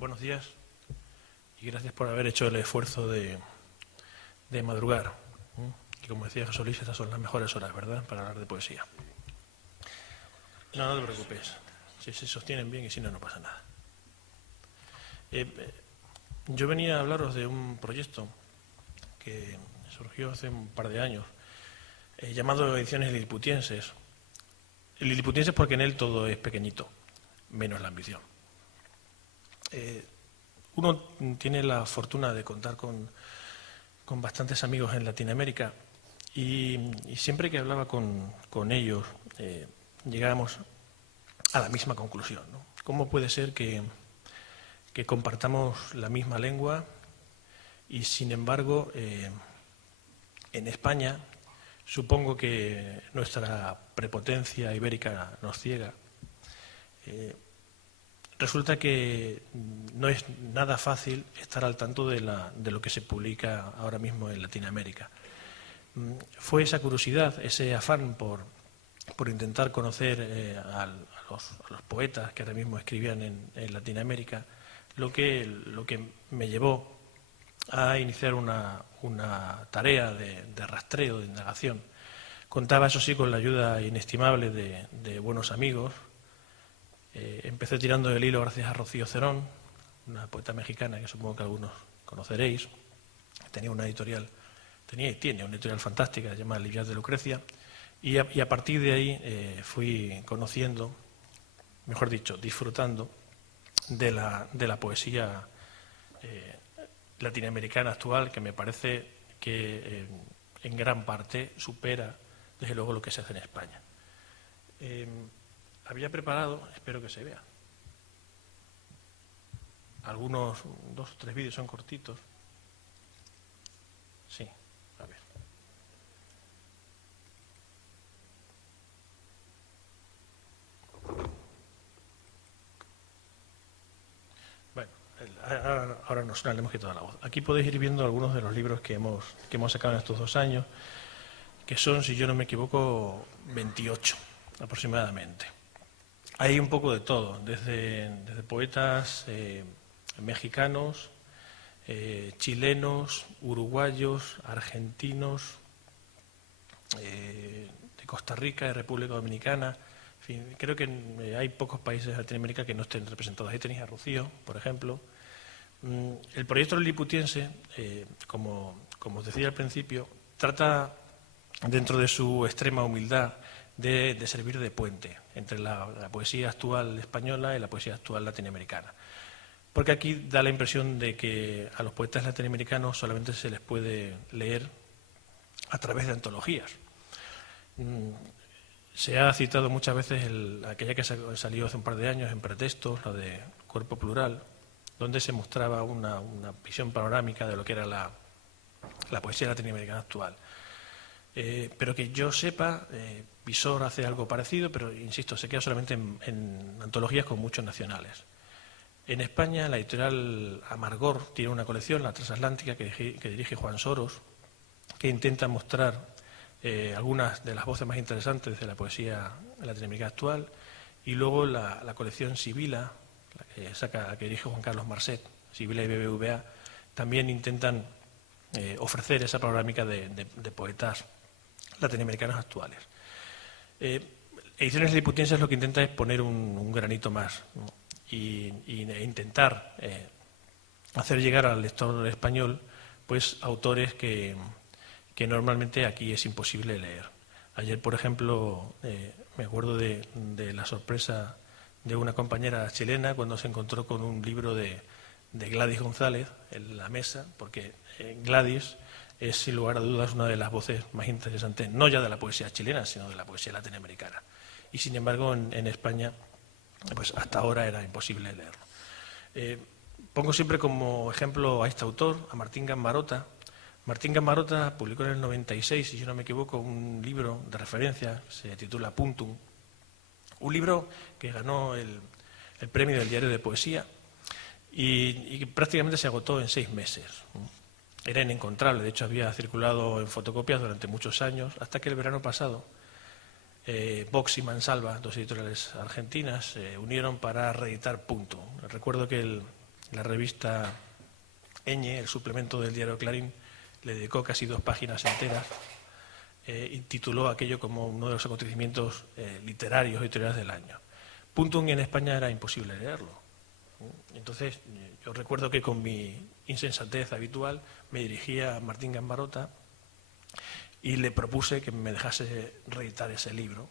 Buenos días y gracias por haber hecho el esfuerzo de madrugar. Y como decía José Luis, estas son las mejores horas, ¿verdad?, para hablar de poesía. No, no te preocupes. Si se sostienen bien y si no, no pasa nada. Yo venía a hablaros de un proyecto que surgió hace un par de años, llamado Ediciones Liliputienses. Liliputienses porque en él todo es pequeñito, menos la ambición. Uno tiene la fortuna de contar con bastantes amigos en Latinoamérica y siempre que hablaba con ellos llegábamos a la misma conclusión, ¿no? ¿Cómo puede ser que compartamos la misma lengua y, sin embargo, en España, supongo que nuestra prepotencia ibérica nos ciega? Resulta que no es nada fácil estar al tanto de lo que se publica ahora mismo en Latinoamérica. Fue esa curiosidad, ese afán por intentar conocer a los poetas que ahora mismo escribían en Latinoamérica lo que me llevó a iniciar una tarea de rastreo, de indagación. Contaba, eso sí, con la ayuda inestimable de buenos amigos. Empecé tirando del hilo gracias a Rocío Cerón, una poeta mexicana que supongo que algunos conoceréis. Tenía una editorial, y tiene una editorial fantástica llamada Livias de Lucrecia, y a partir de ahí fui conociendo, mejor dicho, disfrutando de la poesía latinoamericana actual, que me parece que en gran parte supera, desde luego, lo que se hace en España. Había preparado, espero que se vea, algunos 2 o 3 vídeos, son cortitos. Sí, a ver. Bueno, ahora nos le hemos quitado la voz. Aquí podéis ir viendo algunos de los libros que hemos sacado en estos 2 años, que son, si yo no me equivoco, 28 aproximadamente. Hay un poco de todo, desde poetas mexicanos, chilenos, uruguayos, argentinos, de Costa Rica, de República Dominicana. En fin, creo que hay pocos países de Latinoamérica que no estén representados. Ahí tenéis a Rocío, por ejemplo. El proyecto liliputiense, como os decía al principio, trata, dentro de su extrema humildad, de servir de puente entre la poesía actual española y la poesía actual latinoamericana. Porque aquí da la impresión de que a los poetas latinoamericanos solamente se les puede leer a través de antologías. Se ha citado muchas veces aquella que salió hace un par de años en Pretextos, la de Cuerpo Plural, donde se mostraba una visión panorámica de lo que era la poesía latinoamericana actual. Pero que yo sepa, Visor hace algo parecido, pero insisto, se queda solamente en antologías con muchos nacionales. En España, la editorial Amargor tiene una colección, la transatlántica, que dirige Juan Soros, que intenta mostrar algunas de las voces más interesantes de la poesía latinoamericana actual, y luego la colección Sibila, que dirige Juan Carlos Marcet, Sibila y BBVA, también intentan ofrecer esa panorámica de poetas latinoamericanos actuales. Ediciones Liliputienses lo que intenta es poner un granito más, ¿no? e intentar hacer llegar al lector español pues autores que normalmente aquí es imposible leer. Ayer, por ejemplo, me acuerdo de la sorpresa de una compañera chilena cuando se encontró con un libro de Gladys González en la mesa, porque Gladys es, sin lugar a dudas, una de las voces más interesantes, no ya de la poesía chilena, sino de la poesía latinoamericana. Y, sin embargo, en España, pues hasta ahora era imposible leerlo. Pongo siempre como ejemplo a este autor, a Martín Gambarota. Martín Gambarota publicó en el 96, si yo no me equivoco, un libro de referencia, se titula Puntum, un libro que ganó el premio del Diario de Poesía y prácticamente se agotó en 6 meses. Era inencontrable, de hecho había circulado en fotocopias durante muchos años, hasta que el verano pasado Vox y Mansalva, 2 editoriales argentinas, se unieron para reeditar Puntum. Recuerdo que la revista Eñe, el suplemento del diario Clarín, le dedicó casi 2 páginas enteras y tituló aquello como uno de los acontecimientos literarios, editoriales del año. Punto en España era imposible leerlo. Entonces, yo recuerdo que con mi insensatez habitual me dirigía a Martín Gambarota y le propuse que me dejase reeditar ese libro.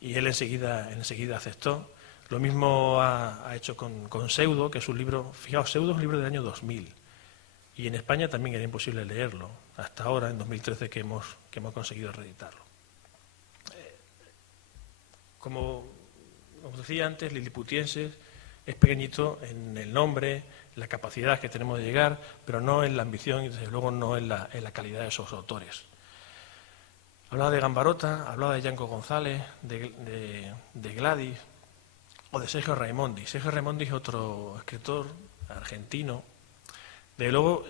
Y él enseguida aceptó. Lo mismo ha hecho con Pseudo, que es un libro, fijaos, Pseudo es un libro del año 2000. Y en España también era imposible leerlo, hasta ahora, en 2013, que hemos conseguido reeditarlo. Como os decía antes, Liliputienses es pequeñito en el nombre, en la capacidad que tenemos de llegar, pero no en la ambición y desde luego no en la calidad de esos autores. Hablaba de Gambarota, hablaba de Yanko González, de Gladys o de Sergio Raimondi. Sergio Raimondi es otro escritor argentino. Desde luego,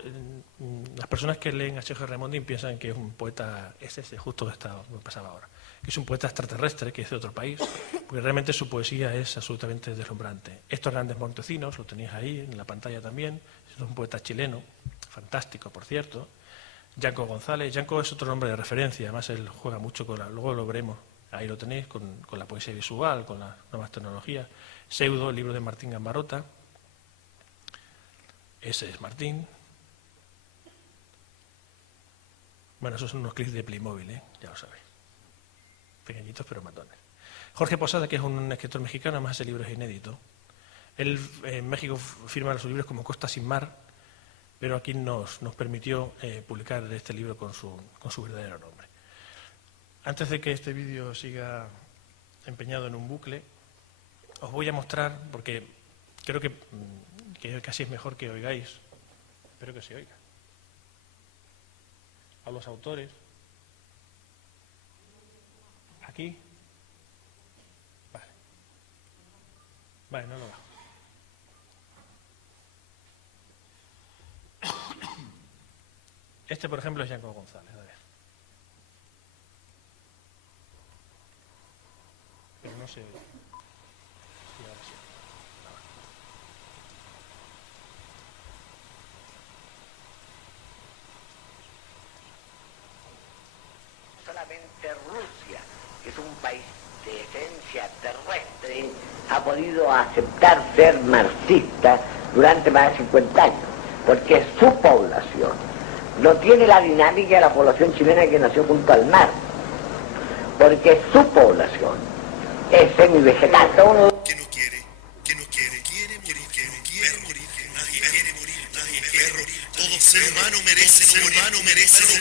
las personas que leen a Sergio Raimondi piensan que es un poeta, justo me pasaba ahora, que es un poeta extraterrestre, que es de otro país, porque realmente su poesía es absolutamente deslumbrante. Estos Grandes Montesinos, lo tenéis ahí en la pantalla también, es un poeta chileno, fantástico, por cierto. Yanko González, Yanko es otro nombre de referencia, además él juega mucho luego lo veremos, ahí lo tenéis, con la poesía visual, con las nuevas tecnologías. Pseudo, el libro de Martín Gambarota. Ese es Martín. Bueno, esos son unos clips de Playmobil, ya lo sabéis. Pequeñitos pero matones. Jorge Posada, que es un escritor mexicano, además ese libro es inédito. Él en México firma sus libros como Costa sin Mar, pero aquí nos permitió publicar este libro con su verdadero nombre. Antes de que este vídeo siga empeñado en un bucle, os voy a mostrar, porque creo que casi es mejor que oigáis, espero que se oiga, a los autores. Aquí. Vale, no lo bajo. Este, por ejemplo, es Yanko González. A ver. Pero no se oye. Sí, ahora sí. Solamente Rusia, que es un país de esencia terrestre, ha podido aceptar ser marxista durante más de 50 años, porque su población no tiene la dinámica de la población chilena que nació junto al mar, porque su población es semivegetal. Que no quiere morir, nadie quiere morir, nadie es perro. Todo ser humano merece no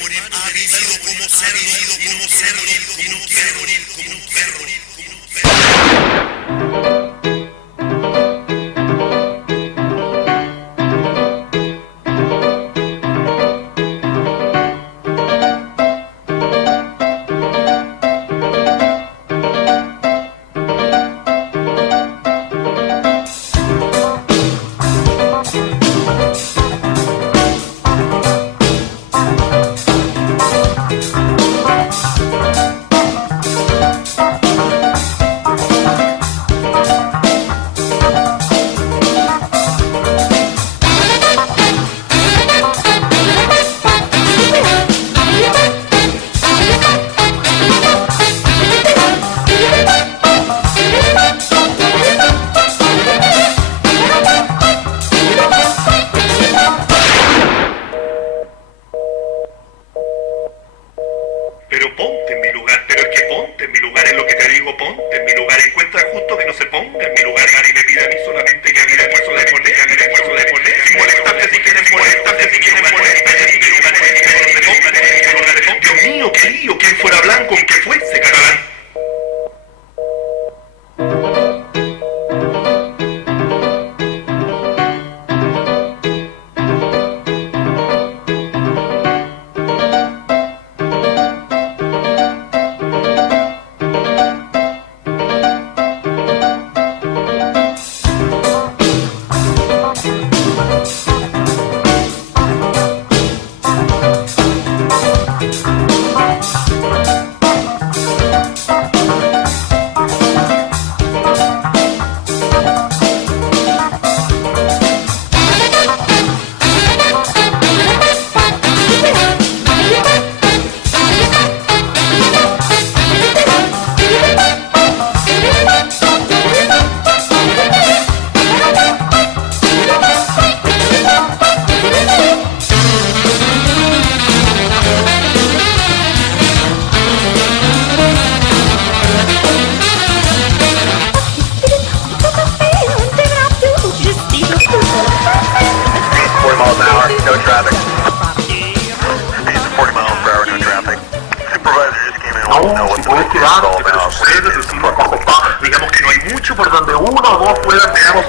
morir, ha vivido como cerdo y no quiere morir como un perro. quedarse, pero sucede, decimos a papá, digamos que no hay mucho por donde uno o dos puedan, digamos,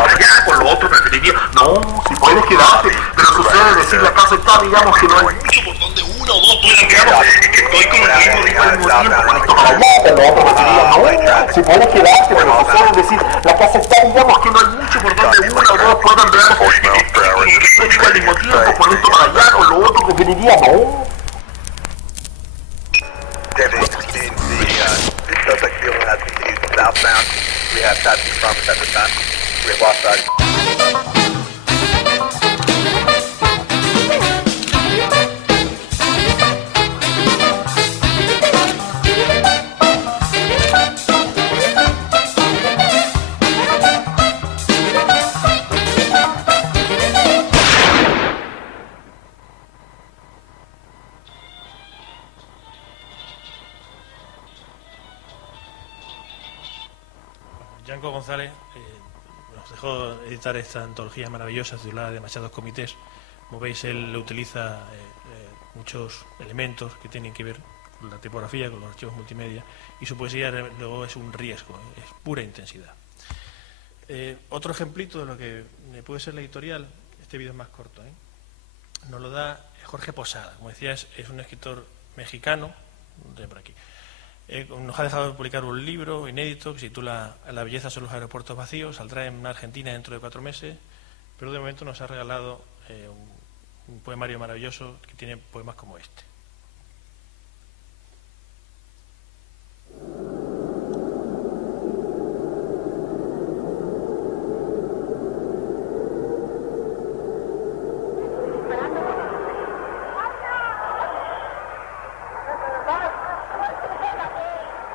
allá, con lo otro preferiría, no, si puedes quedarte, pero sucede, decir la casa está, digamos que no hay mucho por donde uno o dos puedan, digamos, que estoy con el ritmo, digo, al mismo tiempo, con esto para allá, con lo otro preferiría, no, si puedes quedarte, pero sucede, decir la casa está, digamos que no hay mucho por donde uno o dos puedan, digamos, que estoy con el ritmo, digo, al mismo tiempo, con esto para allá, con lo otro preferiría, no. Southbound. We have taxi from us at the time. We have lost our... Yanko González nos dejó editar esta antología maravillosa titulada Demasiados comités. Como veis, él utiliza muchos elementos que tienen que ver con la tipografía, con los archivos multimedia, y su poesía luego es un riesgo, es pura intensidad. Otro ejemplito de lo que puede ser la editorial, este vídeo es más corto, nos lo da Jorge Posada. Como decía, es un escritor mexicano, de por aquí. Nos ha dejado de publicar un libro inédito que se titula La belleza son los aeropuertos vacíos. Saldrá en Argentina dentro de 4 meses, pero de momento nos ha regalado un poemario maravilloso que tiene poemas como este.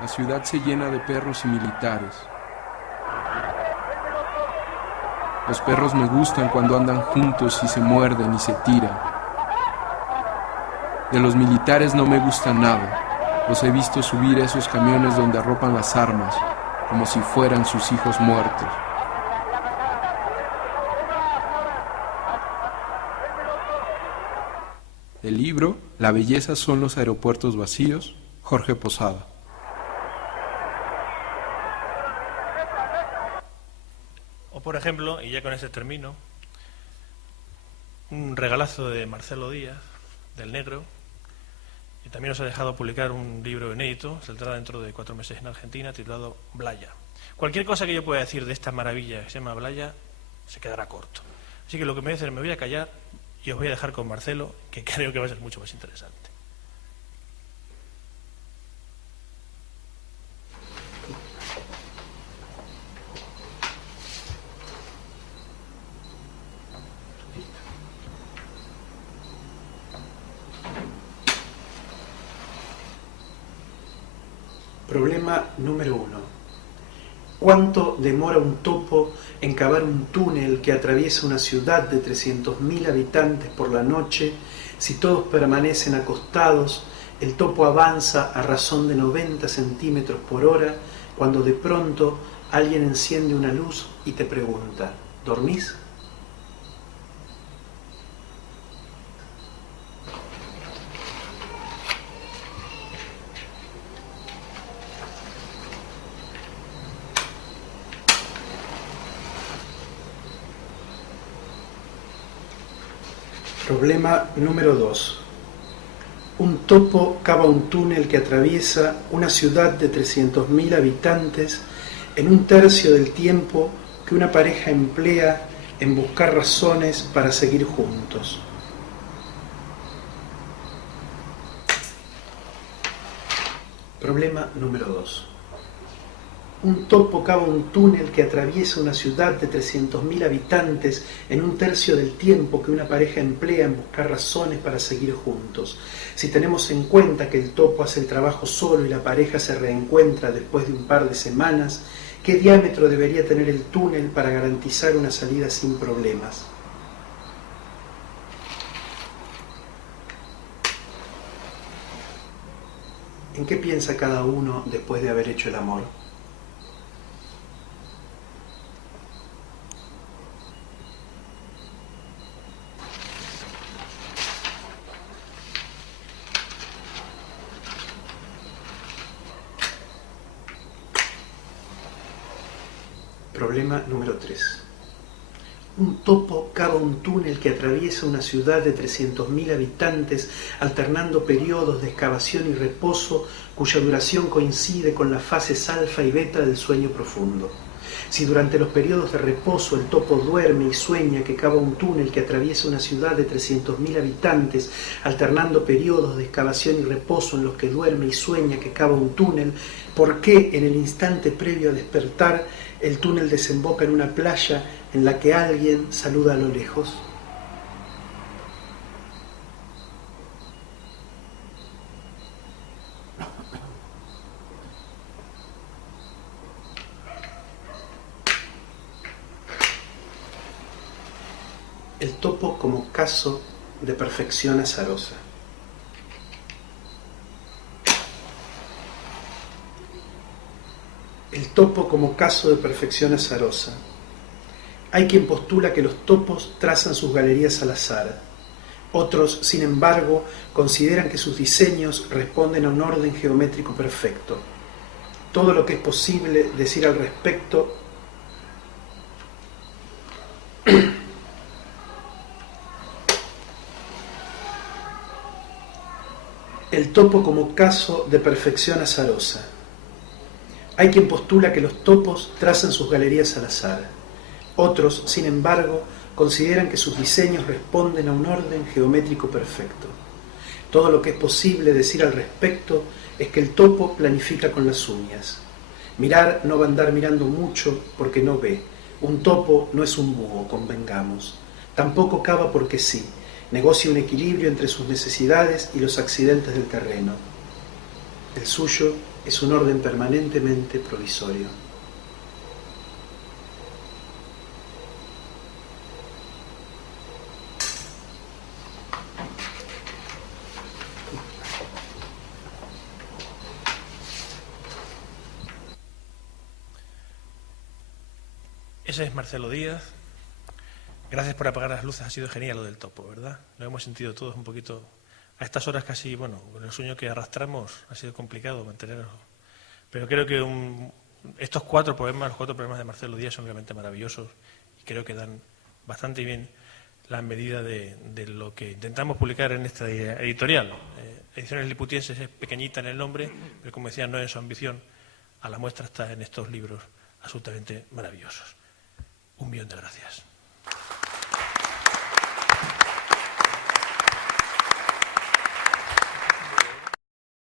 La ciudad se llena de perros y militares. Los perros me gustan cuando andan juntos y se muerden y se tiran. De los militares no me gusta nada. Los he visto subir a esos camiones donde arropan las armas, como si fueran sus hijos muertos. El libro La belleza son los aeropuertos vacíos, Jorge Posada. O por ejemplo, y ya con este termino, un regalazo de Marcelo Díaz, del Negro, y también nos ha dejado publicar un libro inédito, saldrá dentro de 4 meses en Argentina, titulado Blaya. Cualquier cosa que yo pueda decir de esta maravilla que se llama Blaya se quedará corto. Así que lo que me voy a hacer, me voy a callar y os voy a dejar con Marcelo, que creo que va a ser mucho más interesante. Problema número 1. ¿Cuánto demora un topo en cavar un túnel que atraviesa una ciudad de 300.000 habitantes por la noche? Si todos permanecen acostados, el topo avanza a razón de 90 centímetros por hora, cuando de pronto alguien enciende una luz y te pregunta: ¿dormís? Problema número 2. Un topo cava un túnel que atraviesa una ciudad de 300.000 habitantes en un tercio del tiempo que una pareja emplea en buscar razones para seguir juntos. Problema número 2. Un topo cava un túnel que atraviesa una ciudad de 300.000 habitantes en un tercio del tiempo que una pareja emplea en buscar razones para seguir juntos. Si tenemos en cuenta que el topo hace el trabajo solo y la pareja se reencuentra después de un par de semanas, ¿qué diámetro debería tener el túnel para garantizar una salida sin problemas? ¿En qué piensa cada uno después de haber hecho el amor? Problema número 3. Un topo cava un túnel que atraviesa una ciudad de 300.000 habitantes, alternando periodos de excavación y reposo cuya duración coincide con las fases alfa y beta del sueño profundo. Si durante los periodos de reposo el topo duerme y sueña que cava un túnel que atraviesa una ciudad de 300.000 habitantes, alternando periodos de excavación y reposo en los que duerme y sueña que cava un túnel, ¿por qué en el instante previo a despertar el túnel desemboca en una playa en la que alguien saluda a lo lejos? El topo como caso de perfección azarosa. El topo como caso de perfección azarosa. Hay quien postula que los topos trazan sus galerías al azar. Otros, sin embargo, consideran que sus diseños responden a un orden geométrico perfecto. Todo lo que es posible decir al respecto el topo como caso de perfección azarosa. Hay quien postula que los topos trazan sus galerías al azar. Otros, sin embargo, consideran que sus diseños responden a un orden geométrico perfecto. Todo lo que es posible decir al respecto es que el topo planifica con las uñas. Mirar no va a andar mirando mucho porque no ve. Un topo no es un búho, convengamos. Tampoco cava porque sí. Negocia un equilibrio entre sus necesidades y los accidentes del terreno. El suyo es un orden permanentemente provisorio. Ese es Marcelo Díaz. Gracias por apagar las luces, ha sido genial lo del topo, ¿verdad? Lo hemos sentido todos un poquito. A estas horas casi, bueno, con el sueño que arrastramos ha sido complicado mantenerlo. Pero creo que estos los 4 problemas de Marcelo Díaz son realmente maravillosos y creo que dan bastante bien la medida de lo que intentamos publicar en esta editorial. Ediciones Liputienses es pequeñita en el nombre, pero como decía, no es su ambición. A la muestra está en estos libros absolutamente maravillosos. 1.000.000 de gracias.